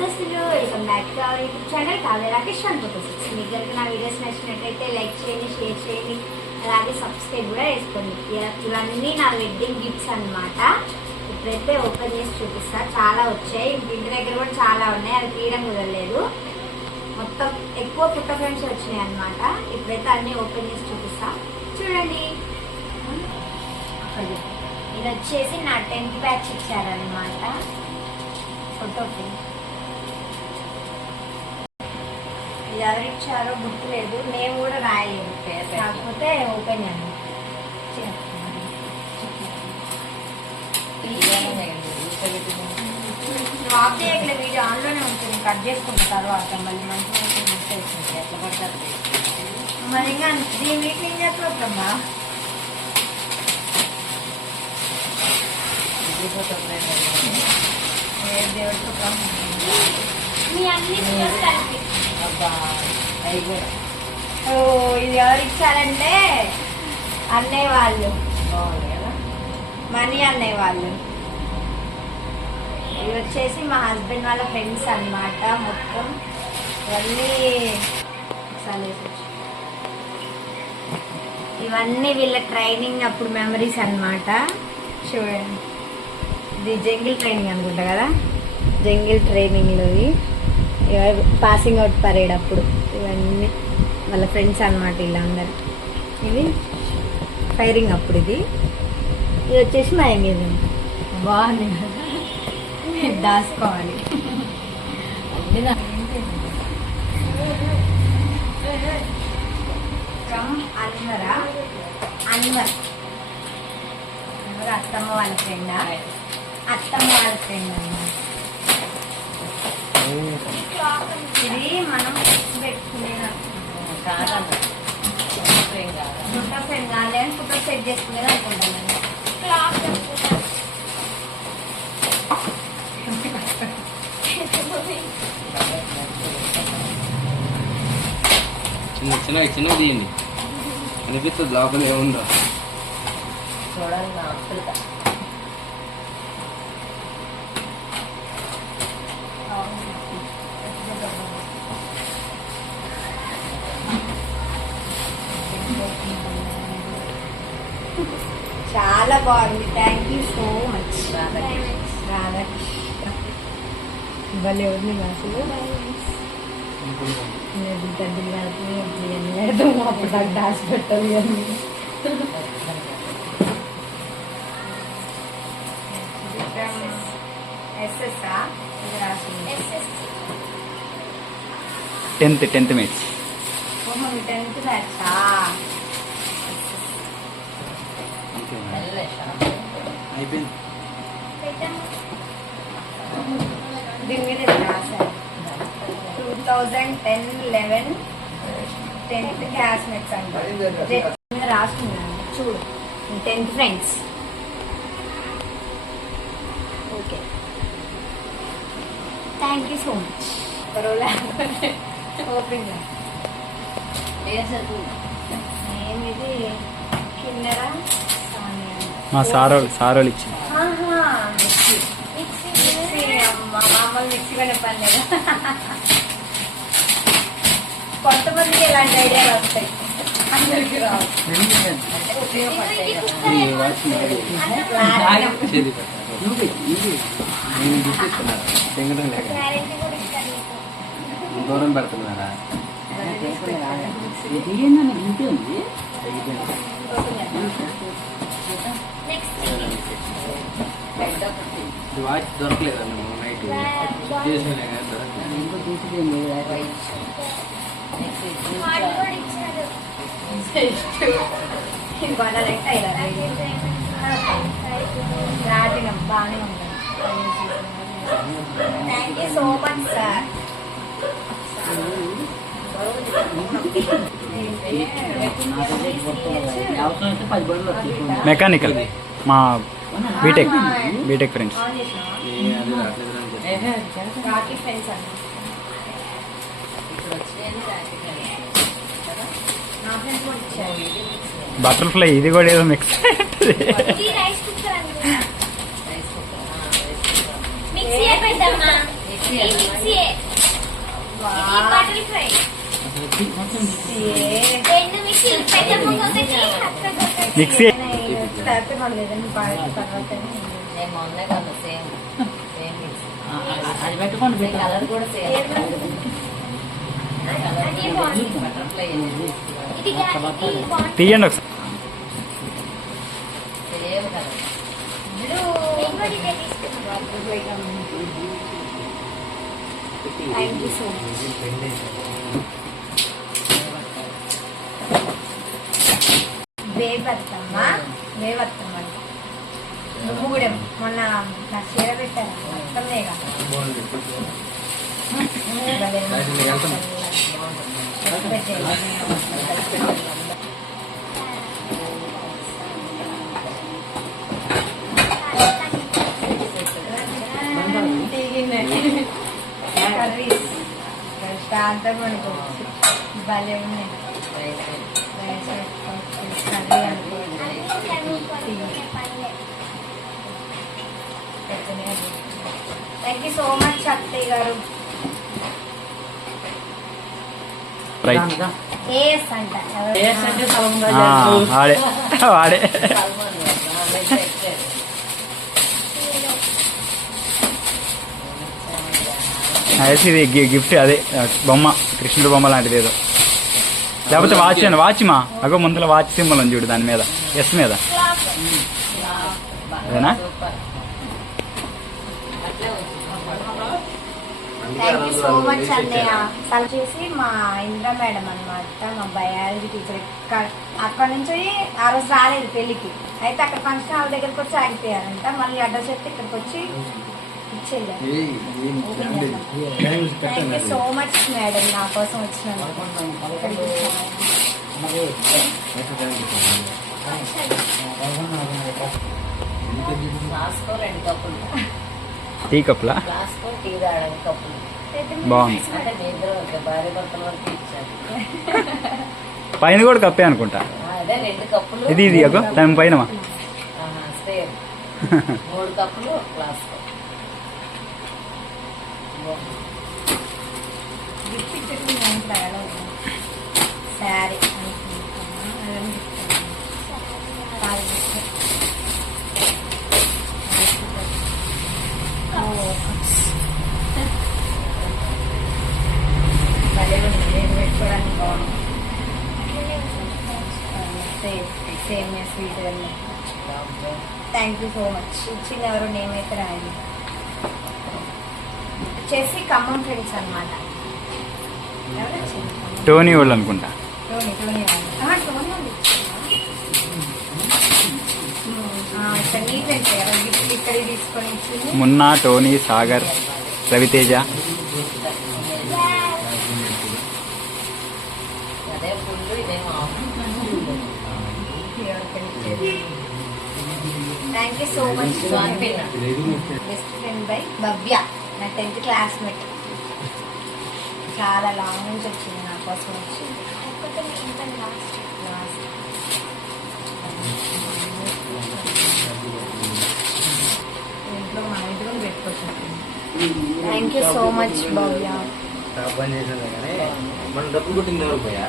దోస్తులు welcome back to our YouTube channel Kavya Rakesh అనుకుంటుంది. మీకు కనుక నా వీడియోస్ నచ్చినట్టయితే లైక్ చేయండి, షేర్ చేయండి, అలాగే సబ్స్క్రైబ్ కూడా చేసుకోండి. ఇవన్నీ నా వెడ్డింగ్ గిఫ్ట్స్ అన్నమాట. ఇప్పుడైతే ఓపెన్ చేసి చూపిస్తా. చాలా వచ్చాయి, ఇంటి దగ్గర కూడా చాలా ఉన్నాయి, అది తీయడం కుదరలేదు. మొత్తం ఎక్కువ పుట్ట ఫ్రెండ్స్ వచ్చినాయి అన్నమాట. ఇప్పుడైతే అన్నీ ఓపెన్ చేసి చూపిస్తా, చూడండి. ఇది వచ్చేసి నా 10th బ్యాచ్ ఇచ్చారనమాట ఫోటో ఫ్రేమ్. ఇది ఎవరు ఇచ్చారో గుర్తులేదు, నేను కూడా రాయలేదు, కాకపోతే ఓపెన్ చేయండి. ఆఫ్ చేయట్లేదు, వీడియో ఆన్లోనే ఉంటుంది, కట్ చేసుకున్న తర్వాత మళ్ళీ మంచిగా మరి ఇంకా దీని వీటిని ఏం చేస్తుందమ్మా. ఇది ఎవరు ఇచ్చారంటే అన్నయ్య వాళ్ళు, మనీ అన్నయ్య వాళ్ళు. ఇవి వచ్చేసి మా హస్బెండ్ వాళ్ళ ఫ్రెండ్స్ అన్నమాట. మొత్తం ఇవన్నీ వీళ్ళ ట్రైనింగ్ అప్పుడు మెమరీస్ అన్నమాట. చూడండి, ఇది జంగిల్ ట్రైనింగ్ అనుకుంటా కదా, జంగిల్ ట్రైనింగ్లోవి పాసింగ్ అవుట్ పరేడ్ అప్పుడు. ఇవన్నీ వాళ్ళ ఫ్రెండ్స్ అన్నమాట వీళ్ళందరూ. ఇది ఫైరింగ్ అప్పుడు. ఇది వచ్చేసి మా ఎంగేజ్మెంట్. బాగుంది కదా, దాచుకోవాలి. అన్వర్ అత్తమ్మ వాళ్ళ ఫ్రెండ్, అత్తమ్మ వాళ్ళ ఫ్రెండ్ అన్నమాట. ఇది మనం పెట్టుకునే ఫోటో ఫ్రెండ్ కాదు అని ఫోటో సెట్ చేసుకునేది అనుకుంటాను. చిన్న చిన్న తీయండి అనిపిస్తుంది, లోపల ఏముందో చూడాలి. చాలా బాగుంది, thank you so much. Radhakrishna భలే ఉంది అసలు. అప్పుడు నాకు డాన్స్ పెట్టాలి అని. Tenth match. 10th బ్యాచా? అయిపోయింది. దీని మీద రాశారు 2010-11 10th క్లాస్మేట్స్ అంటే రాసుకున్నాను. చూడు, 10th friends. Okay, thank you so much. Open ఏమిది కిన్నెరా మా సారోళ్ళు ఇచ్చింది. మామూలు మిక్సీ పైన పని లేదా? కొంతమందికి ఎలాంటి ఐడియాలు వస్తాయి, అందరికి రావు. దూరం పెడుతున్నారా? వాచ్ దొరకలేదా నైట్ చేసినా బాగానే ఉంది. Thank you so much sir. Mechanical మా బీటెక్ ఫ్రెండ్స్. బటర్ఫ్లై ఇది కూడా ఏదో mix. Mixie mixie butter fry రెండు మిక్సీ పెద్ద ముక్క ఒకటి మిక్సీ నేను మొన్నే కదా సేమ్ మిక్సీ అది పెట్టుకోండి కలర్ కూడా సేమ్ అది బాగుంది. బటర్ఫ్లై ఇది బాగుంది. తీయండి ఒకసారి. Same colour thank you so much. వేవత్తమ్మ నువ్వు కూడా మొన్న నా చీర పెట్టాను మొత్తమే కర్రీస్ శాంతం అనుకోవచ్చు భలే ఉన్నాయి. Curry thank you so much అత్తయ్య గారు. రైట్. ఏఎస్ అంట వాడే వాడే అయితే ఇది గిఫ్ట్ అదే బొమ్మ కృష్ణుడు బొమ్మ లాంటిది ఏదో లేకపోతే వాచ్ అండి వాచ్ మా అగో ముందులో వాచ్ సింబల్ ఉంది చూడు దాని మీద ఎస్ మీద అదేనా థ్యాంక్ యూ సో మచ్ అన్నయ్య. తను చేసి మా ఇంద్ర మేడం అన్నమాట, మా బయాలజీ టీచర్. అక్కడ నుంచి ఆ రోజు రాలేదు పెళ్లికి, అయితే అక్కడ ఫంక్షన్ హాల్ దగ్గరకు వచ్చి ఆగిపోయారంట. మళ్ళీ అడ్రస్ చెప్తే ఇక్కడికి వచ్చి ఇచ్చేయారు. Thank you so much madam నా కోసం వచ్చినందుకు. గ్లాస్కో 2 కప్పులు టీ కప్లా గ్లాస్కో టీ తాగడానికి కప్పులు బాగుంది. అంటే మీ ఇద్దరు ఒక భార్య భర్తల వరకు ఇచ్చారు. పైన కూడా కప్పే అనుకుంటా. అదే 2 కప్పులు ఇది ఇది అగో దాని పైన సేమ్ 3 కప్పులు గ్లాస్కో. గిఫ్ట్ ఇచ్చేసి శారీ పెట్టుకోవడానికి బాగుంది. సేమ్ స్వీట్ అన్నీ. Thank you so much. ఇచ్చిన ఎవరు నేమ్ అయితే రాయండి. వచ్చేసి ఖమ్మం ఫ్రెండ్స్ అనమాట. ఎవరు వచ్చింది? టోనీ వాళ్ళు అనుకుంటా. టోనీ వాళ్ళు. టోనీ వాళ్ళు ఇక్కడ నీ ఫ్రెండ్స్ ఎవరు గిఫ్ట్ ఇక్కడ తీసుకొని ఇచ్చింది? మున్నా టోనీ సాగర్ రవితేజ అదే ఫుల్ ఇదేమో thank you so much. Best friend by Bhavya, నా 10th క్లాస్మేట్. చాలా లాంగ్ నుంచి వచ్చింది నా కోసం వచ్చి. ఇంట్లో మన ఇంట్లో పెట్టుకోవచ్చు. థ్యాంక్ యూ సో మచ్ భవ్య. మన డబ్బులు కొట్టింది ఎవరు పోయా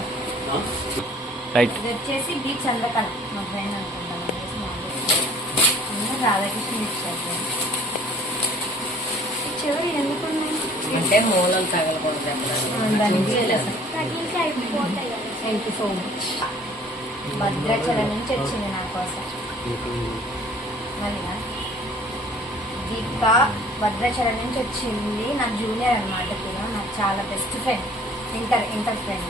రైట్. ఇది వచ్చేసి బి చంద్రకళ మా ఫ్రెండ్ అనుకుంటాను. రాధాకృష్ణ ఇచ్చారు. చెవి ఎందుకున్నాయి అంటే మూలలు తగలకూడదు. Thank you so much. Bhadrachalam నుంచి వచ్చింది నా కోసం. మళ్ళీ దీపిక భద్రాచలం నుంచి వచ్చింది. నా జూనియర్ అనమాట. కూడా నాకు చాలా best friend, inter friend.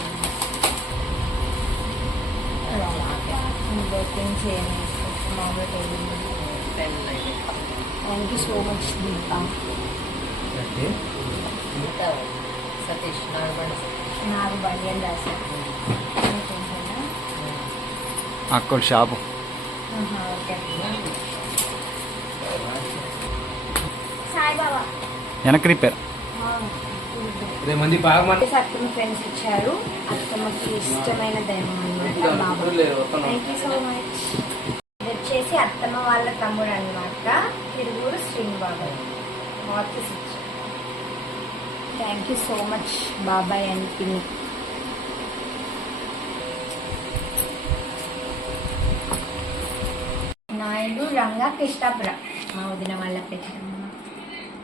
Thank you so much Deepika. Satish నాకు బండి అని రాశారు. అక్కడ షాపు ఓకే. సాయిబాబా వెనక్కి రిపేర్. మంది బాగా అత్తమ్మ ఫ్రెండ్స్ ఇచ్చారు. అత్తమ్మకి ఇష్టమైన దైవం అనమాట Baba. Thank you so much. ఇది వచ్చేసి అత్తమ్మ వాళ్ళ తమ్ముడు అనమాట, తిరుగురు శ్రీనిబాబు. వాచెస్ ఇచ్చారు. థ్యాంక్ యూ సో మచ్ బాబాయ్ అండ్ పిన్ని. నాయుడు రంగా కృష్ణాపుర మా వదిన వాళ్ళ పెట్టాము.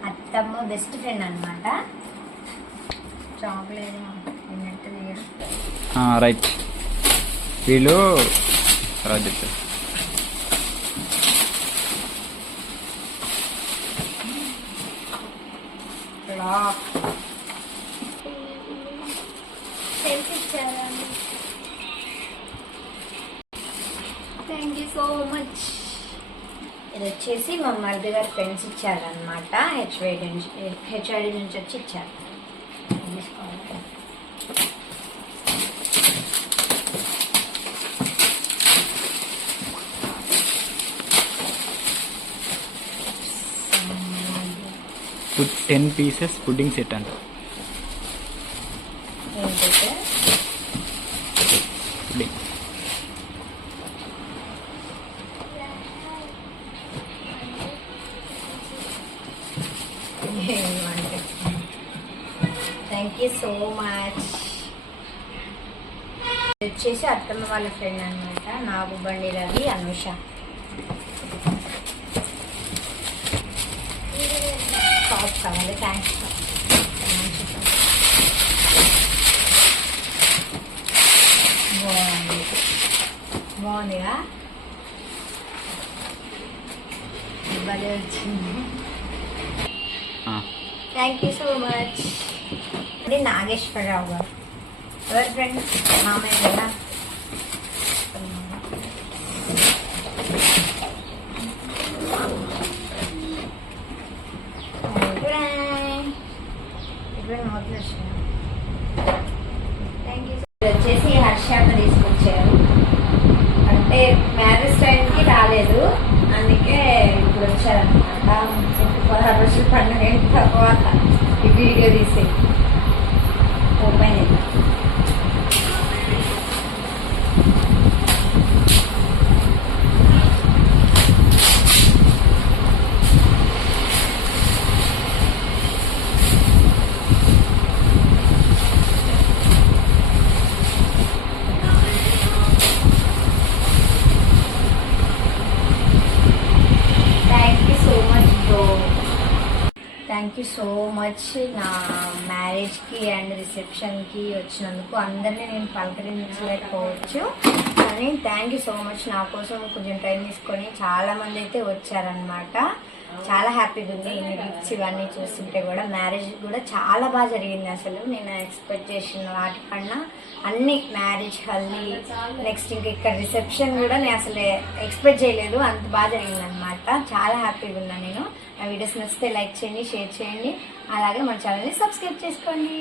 అత్తమ్మ బెస్ట్ ఫ్రెండ్ అనమాట. చాక్లెట్ విన్నట్టు తీయడం. రైట్, వీళ్ళు తర్వాత చెప్తారు. Thank you so much. ఇది వచ్చేసి మా మరిది గారు ఫ్రెండ్స్ ఇచ్చారనమాట. హెచ్ఐడి నుంచి వచ్చి ఇచ్చారు. ఫుడ్ 10 పీసెస్ పుడ్డింగ్ సెట్ అంట. ఏంటంటే pudding thank you so much. వచ్చేసి అత్తమ్మ వాళ్ళ ఫ్రెండ్ అనమాట. నాగుబండి రవి, అనుష. షాప్ కావాలి. థ్యాంక్స్. బాగుంది, బాగుందిగా, భలే వచ్చింది. Thank you so much. ఇది నాగేశ్వరరావు గారు. ఎవరి ఫ్రెండ్? మామయ్య కదా. Thank you. వచ్చేసి హర్షాక తీసుకొచ్చారు. అంటే మ్యారేజ్ టైంకి రాలేదు, అందుకే ఇప్పుడు వచ్చారనమాట. 16 రోజులు పండుగ అయిన తర్వాత ఈ వీడియో తీసి ఓపెన్ అయింది. Thank you so much. నా మ్యారేజ్కి అండ్ రిసెప్షన్కి వచ్చినందుకు అందరినీ నేను పలకరించలేకపోవచ్చు, కానీ థ్యాంక్ యూ సో మచ్. నా కోసం కొంచెం టైం తీసుకొని చాలామంది అయితే వచ్చారనమాట. చాలా హ్యాపీగా ఉంది. ఇన్ని గిఫ్ట్స్ ఇవన్నీ చూస్తుంటే కూడా. మ్యారేజ్ కూడా చాలా బాగా జరిగింది. అసలు నేను ఎక్స్పెక్ట్ చేసిన వాటికన్నా అన్ని, మ్యారేజ్, హల్దీ, నెక్స్ట్ ఇంకా ఇక్కడ రిసెప్షన్ కూడా నేను అసలు ఎక్స్పెక్ట్ చేయలేదు. అంత బాగా జరిగింది అనమాట. చాలా హ్యాపీగా ఉన్నాను నేను. నా వీడియోస్ నచ్చితే లైక్ చేయండి, షేర్ చేయండి, అలాగే మన ఛానల్ని సబ్స్క్రైబ్ చేసుకోండి.